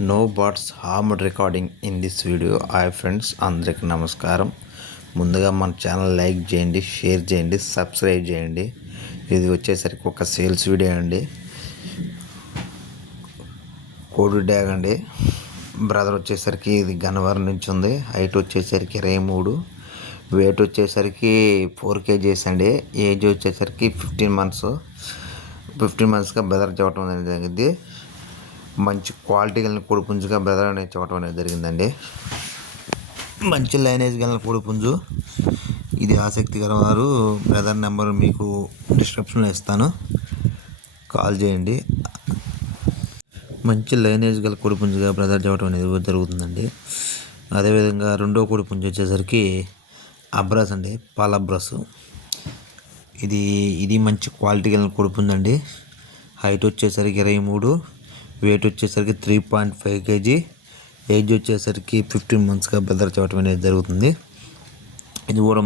No birds harm recording in this video. Hi friends, అందరికీ నమస్కారం. ముందుగా మన ఛానల్ లైక్ చేయండి, షేర్ చేయండి, సబ్స్క్రైబ్ చేయండి. ఇది వచ్చేసరికి ఒక సేల్స్ వీడియో అండి. కోడి డ్యాగ్ అండి. బ్రదర్ వచ్చేసరికి ఇది గన్నవరం నుంచి ఉంది. హైట్ వచ్చేసరికి 23, వెయిట్ వచ్చేసరికి 4 kgs అండి. ఏజ్ వచ్చేసరికి 15 మంత్స్గా బ్రదర్ చెప్పడం అనేది జరిగింది. మంచి క్వాలిటీ కలిగిన కోడిపుంజుగా బ్రదర్ అనేది చెప్పడం అనేది జరిగిందండి. మంచి లైనేజ్ కలిగిన కోడిపుంజు ఇది. ఆసక్తి గలవారు బ్రదర్ నెంబర్ మీకు డిస్క్రిప్షన్లో ఇస్తాను, కాల్ చేయండి. మంచి లైనేజ్ గల కోడిపుంజుగా బ్రదర్ చెప్పడం అనేది జరుగుతుందండి. అదేవిధంగా రెండో కోడిపుంజు వచ్చేసరికి అబ్రాస్ అండి, పాల అబ్రాస్. ఇది మంచి క్వాలిటీ కలిగిన కోడిపుంజు అండి. హైట్ వచ్చేసరికి 23, వెయిట్ వచ్చేసరికి 3.5 kg, ఏజ్ వచ్చేసరికి 15 monthsగా బ్రదర్ చెప్పడం అనేది జరుగుతుంది. ఇది కూడా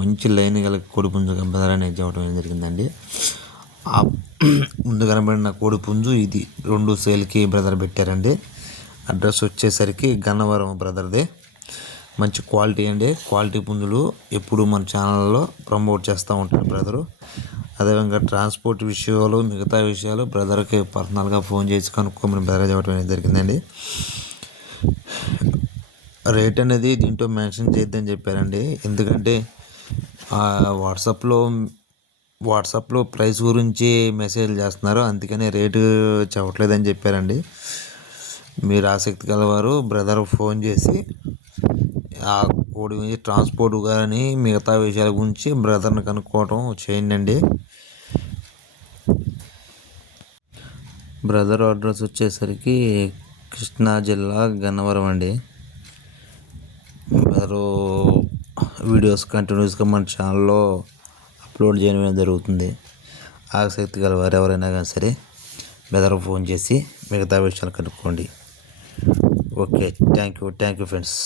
మంచి లైన్ గల కోడిపుంజుగా బ్రదర్ అనేది చెప్పడం అనేది జరిగిందండి. ముందు కనబడిన కోడిపుంజు ఇది 2 సేల్కి బ్రదర్ పెట్టారండి. అడ్రస్ వచ్చేసరికి గన్నవరం బ్రదర్దే. మంచి క్వాలిటీ అండి. క్వాలిటీ పుంజులు ఎప్పుడు మన ఛానల్లో ప్రమోట్ చేస్తూ ఉంటారు బ్రదరు. అదేవిధంగా ట్రాన్స్పోర్ట్ విషయాలు, మిగతా విషయాలు బ్రదర్కి పర్సనల్గా ఫోన్ చేసి కనుక్కోమని బ్రదర్ చెప్పడం అనేది జరిగిందండి. రేట్ అనేది దీంట్లో మెన్షన్ చేద్దని చెప్పారండి. ఎందుకంటే వాట్సాప్లో ప్రైస్ గురించి మెసేజ్ చేస్తున్నారు, అందుకని రేటు చెప్పట్లేదని చెప్పారండి. మీరు ఆసక్తి గలవారు బ్రదర్ ఫోన్ చేసి ఆ కోడి ట్రాన్స్పోర్ట్ కానీ మిగతా విషయాల గురించి బ్రదర్ని కనుక్కోవటం చేయండి. బ్రదర్ అడ్రస్ వచ్చేసరికి కృష్ణా జిల్లా గన్నవరం అండి. బ్రదరు వీడియోస్ కంటిన్యూస్గా మన ఛానల్లో అప్లోడ్ చేయడం జరుగుతుంది. ఆసక్తి గలవారు ఎవరైనా కానీ సరే బ్రదర్ ఫోన్ చేసి మిగతా విషయాలు కనుక్కోండి. Okay, thank you friends.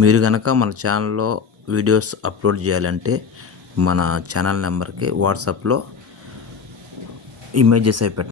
మీరు కనుక మన ఛానల్లో వీడియోస్ అప్లోడ్ చేయాలంటే మన ఛానల్ నెంబర్కి వాట్సాప్లో ఇమేజెస్ అవి పెట్టండి.